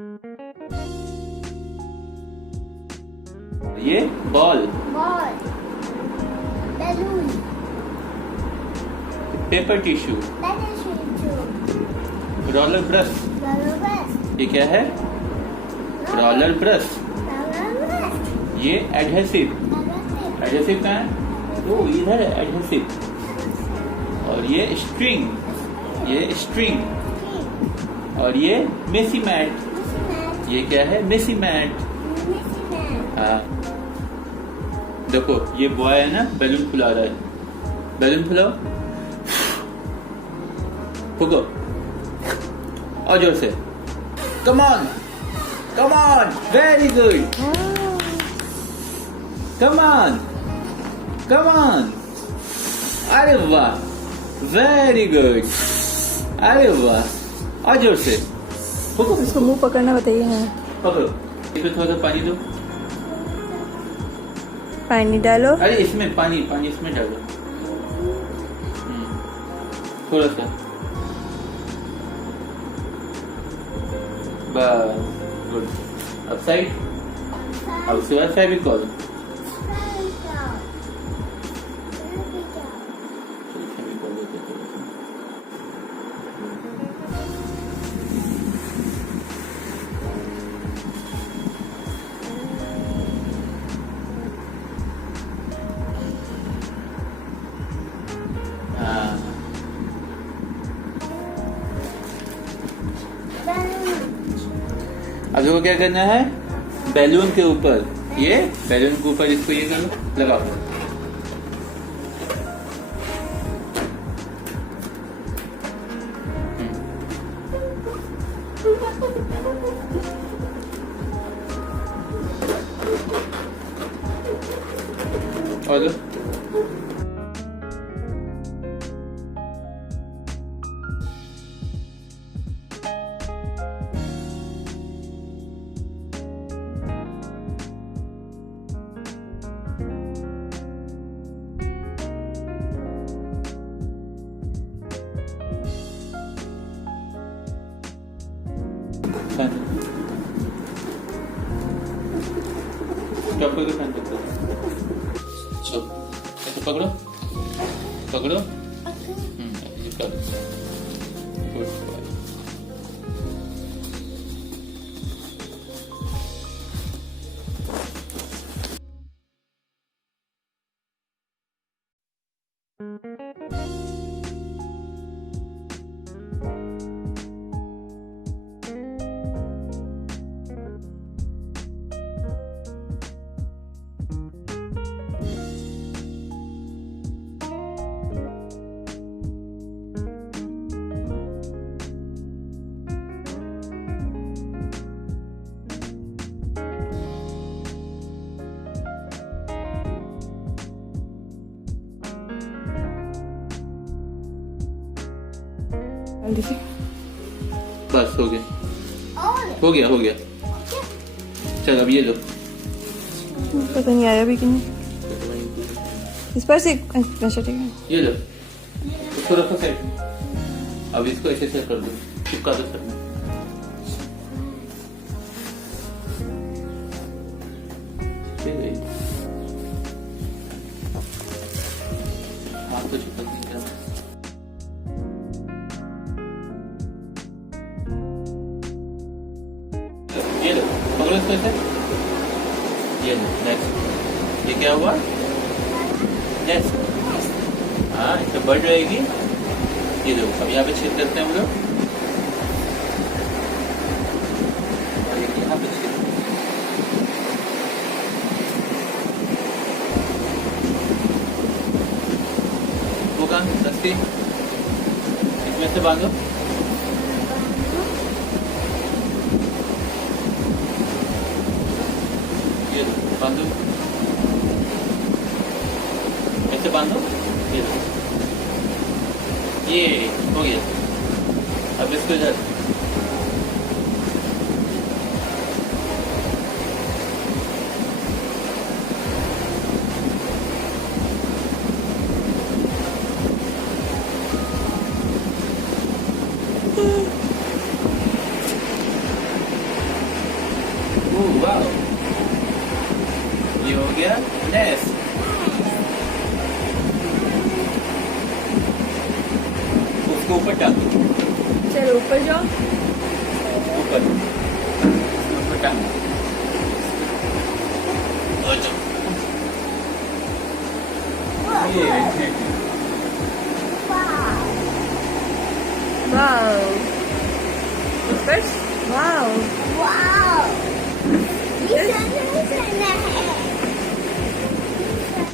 ये ball, balloon, paper tissue, roller brush. ये क्या है? Roller brush. ये एडहेसिव। एडहेसिव कहाँ है? वो इधर है एडहेसिव। और ये स्ट्रिंग, ये स्ट्रिंग। और ये मेसी मैट। ये क्या है? Messy mat. हाँ, देखो ये बॉय है ना, बैलून फुला रहा है। बैलून फुलाओ, फूको और जोर से। Come on, come on, very good. Come on, come on. अरे वाह, वेरी गुड। अरे वाह, और जोर से फूको। इसको मुंह पकड़ना बताइए। हाँ, पकड़ो। इसमें थोड़ा सा पानी दो। पानी डालो। अरे इसमें पानी, पानी इसमें डालो। थोड़ा सा बस, गुड। अब साइड, अब उसके बाद फेविकॉल। फेविकॉल देते थोड़ा सा। अब देखो क्या करना है, बैलून के ऊपर, ये बैलून के ऊपर इसको ये करो, लगाओ। और दो। स्टॉप करके फैन करते हो। चलो ऐसे पकड़ो, पकड़ो। ऐसे करो। Good boy. बस हो गया, हो गया, हो गया। चल अब ये लो। पता नहीं आया भी कि नहीं। इस पर से अच्छा ठीक है। ये लो, इसको रखो साइड में। अब इसको ऐसे से कर दो, चिपका दो सब में। आप तो चिपक नहीं रहा। ये लो, पकड़ो इसको ऐसे। ये लो, नेक्स्ट। ये क्या हुआ? नेक्स्ट। हाँ, इससे बढ़ रहेगी। ये लो, अब यहाँ पे छेद करते हैं हम लोग। और यहाँ पे छेद। वो कहाँ रस्सी? इसमें से बांधो। ये लो, बांधो। ऐसे बांधो। ये लो, ये हो गया। अब इसको इधर वाह, ये हो गया नेस्ट। उसको ऊपर टांग, चलो ऊपर जाओ। ऊपर ऊपर टांग। और जाओ। ये वाओ, स्पर्श, वाओ। Wow! This is